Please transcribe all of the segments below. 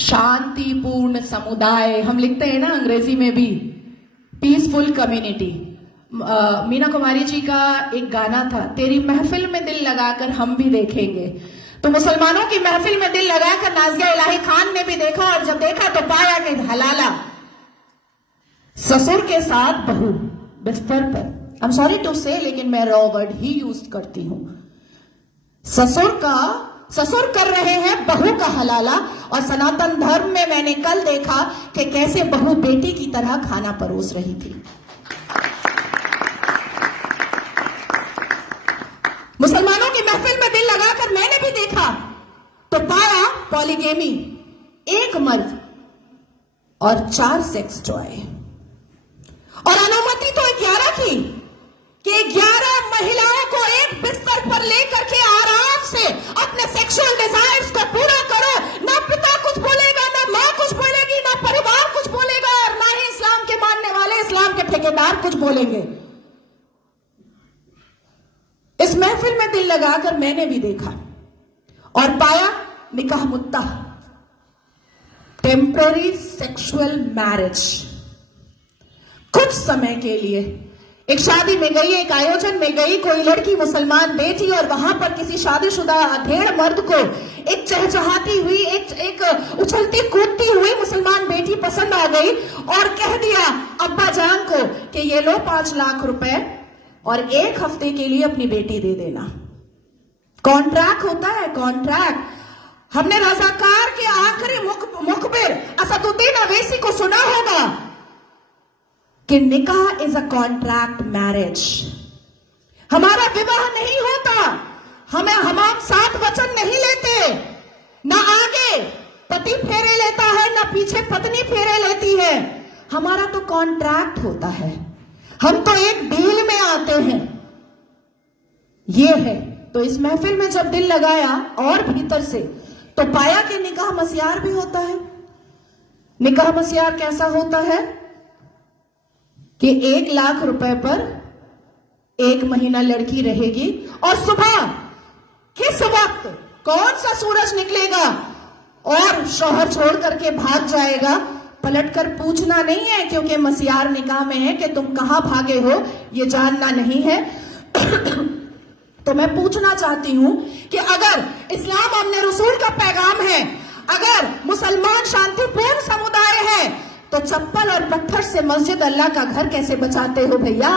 शांतिपूर्ण समुदाय हम लिखते हैं ना अंग्रेजी में भी, पीसफुल कम्युनिटी। मीना कुमारी जी का एक गाना था, तेरी महफिल में दिल लगाकर हम भी देखेंगे। तो मुसलमानों की महफिल में दिल लगाकर नाज़िया इलाही खान ने भी देखा, और जब देखा तो पाया कि हलाला ससुर के साथ बहू बिस्तर पर, आई एम सॉरी टू से, लेकिन मैं रॉ वर्ड ही यूज करती हूं। ससुर कर रहे हैं बहू का हलाला। और सनातन धर्म में मैंने कल देखा कि कैसे बहू बेटी की तरह खाना परोस रही थी। मुसलमानों की महफिल में दिल लगाकर मैंने भी देखा तो पाया पॉलीगेमी, एक मर्द और 4 सेक्स टॉय। और अनुमति तो 11 की कि 11 महिलाओं को एक बिस्तर पर लेकर के आराम से अपने सेक्सुअल डिजायर्स को पूरा करो। ना पिता कुछ बोलेगा, ना मां कुछ बोलेगी, ना परिवार कुछ बोलेगा, और ना ही इस्लाम के मानने वाले, इस्लाम के ठेकेदार कुछ बोलेंगे। इस महफिल में दिल लगाकर मैंने भी देखा और पाया निकाह मुद्दा, टेम्पररी सेक्सुअल मैरिज। कुछ समय के लिए एक शादी में गई, एक आयोजन में गई, कोई लड़की मुसलमान बेटी, और वहां पर किसी शादीशुदा अधेड़ मर्द को एक चहचहाती हुई, एक उछलती कूदती हुई मुसलमान बेटी पसंद आ गई और कह दिया अब्बा जान को कि ये लो 5 लाख रुपए और 1 हफ्ते के लिए अपनी बेटी दे देना। कॉन्ट्रैक्ट होता है, कॉन्ट्रैक्ट। हमने रजाकार के आखिरी मुखबिर असदुद्दीन अवैसी को सुना होगा कि निकाह इज अ कॉन्ट्रैक्ट मैरिज। हमारा विवाह नहीं होता, हम 7 वचन नहीं लेते, ना आगे पति फेरे लेता है, ना पीछे पत्नी फेरे लेती है। हमारा तो कॉन्ट्रैक्ट होता है, हम तो एक डील में आते हैं। ये है। तो इस महफिल में जब दिल लगाया और भीतर से, तो पाया कि निकाह मस्यार भी होता है। निकाह मस्यार कैसा होता है कि 1 लाख रुपए पर 1 महीना लड़की रहेगी, और सुबह किस वक्त कौन सा सूरज निकलेगा और शौहर छोड़ करके भाग जाएगा, पलटकर पूछना नहीं है, क्योंकि मस्यार निकाह में है कि तुम कहां भागे हो ये जानना नहीं है। तो मैं पूछना चाहती हूं कि अगर इस्लाम अपने रसूल का पैगाम है, अगर मुसलमान शांतिपूर्ण समुदाय है, तो चप्पल और पत्थर से मस्जिद अल्लाह का घर कैसे बचाते हो भैया?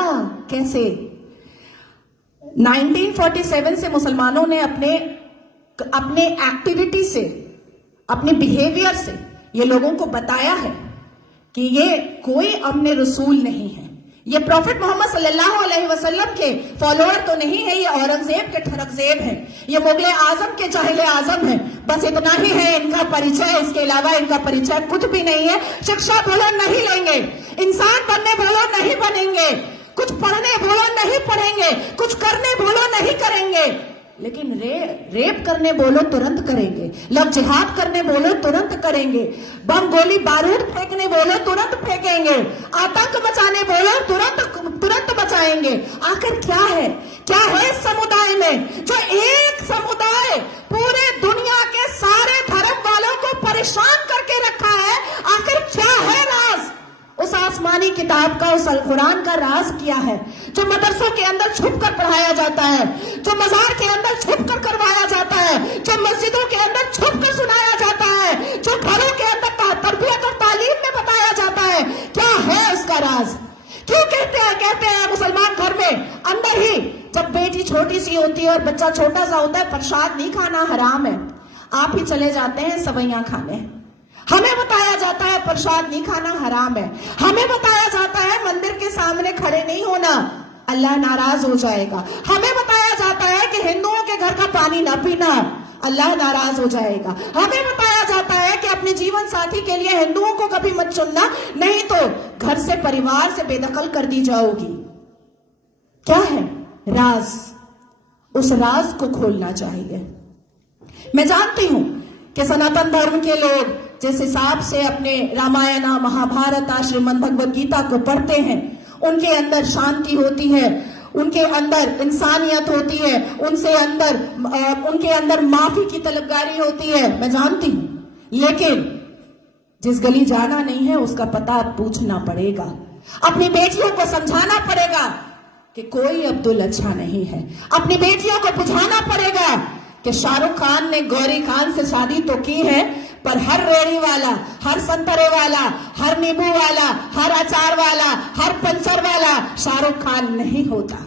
कैसे? 1947 से मुसलमानों ने अपने एक्टिविटी से, अपने बिहेवियर से ये लोगों को बताया है कि ये कोई अपने रसूल नहीं है, ये प्रॉफिट मोहम्मद सल्लल्लाहु अलैहि वसल्लम के फॉलोअर तो नहीं है, ये औरंगजेब के ठरकजेब है, ये मुगले आजम के जाहिले आजम है। बस इतना ही है इनका परिचय, इसके अलावा इनका परिचय कुछ भी नहीं है। शिक्षा बोलो नहीं लेंगे, इंसान बनने बोलो नहीं बनेंगे, कुछ पढ़ने बोलो नहीं पढ़ेंगे, कुछ करने बोलो नहीं करेंगे, लेकिन रेप करने बोलो तुरंत करेंगे, लव जिहाद करने बोलो तुरंत करेंगे, बम गोली बारूद फेंकने बोलो तुरंत फेंकेंगे, आतंक मचाने बोलो तुरंत मचाएंगे। आखिर क्या है इस समुदाय में जो एक समुदाय पूरे दुनिया के सारे धर्म वालों को परेशान करके रखा है? आखिर क्या है राज उस आसमानी किताब का, उस अल कुरान का राज क्या है जो मदरसों के अंदर छुप कर पढ़ाया जाता है, जो मजार के अंदर छुप कर करवाया जाता है, जो मस्जिदों के अंदर छुप कर सुनाया जाता है, जो घरों के अंदर तरबियत और तालीम में बताया जाता है? क्या है उसका राज? क्यों कहते हैं मुसलमान घर में अंदर ही जब बेटी छोटी सी होती है और बच्चा छोटा सा होता है, प्रसाद नहीं खाना हराम है, आप ही चले जाते हैं सवैयां खाने। हमें बताया जाता है प्रसाद नहीं खाना हराम है, हमें बताया जाता है मंदिर के सामने खड़े नहीं होना, अल्लाह नाराज हो जाएगा, हमें बताया जाता है कि हिंदुओं के घर का पानी ना पीना, अल्लाह नाराज हो जाएगा, हमें बताया जाता है कि अपने जीवन साथी के लिए हिंदुओं को कभी मत चुनना, नहीं तो घर से, परिवार से बेदखल कर दी जाओगी। क्या है राज? उस राज को खोलना चाहिए। मैं जानती हूं कि सनातन धर्म के लोग जिस हिसाब से अपने रामायण, महाभारत, श्रीमद् भगवद गीता को पढ़ते हैं, उनके अंदर शांति होती है, उनके अंदर इंसानियत होती है, उनके अंदर माफी की तलबगारी होती है, मैं जानती हूं। लेकिन जिस गली जाना नहीं है उसका पता अब पूछना पड़ेगा। अपनी बेटियों को समझाना पड़ेगा कि कोई अब्दुल अच्छा नहीं है। अपनी बेटियों को बुझाना पड़ेगा कि शाहरुख खान ने गौरी खान से शादी तो की है, पर हर रेड़ी वाला, हर संतरे वाला, हर नींबू वाला, हर अचार वाला, हर पंचर वाला शाहरुख खान नहीं होता।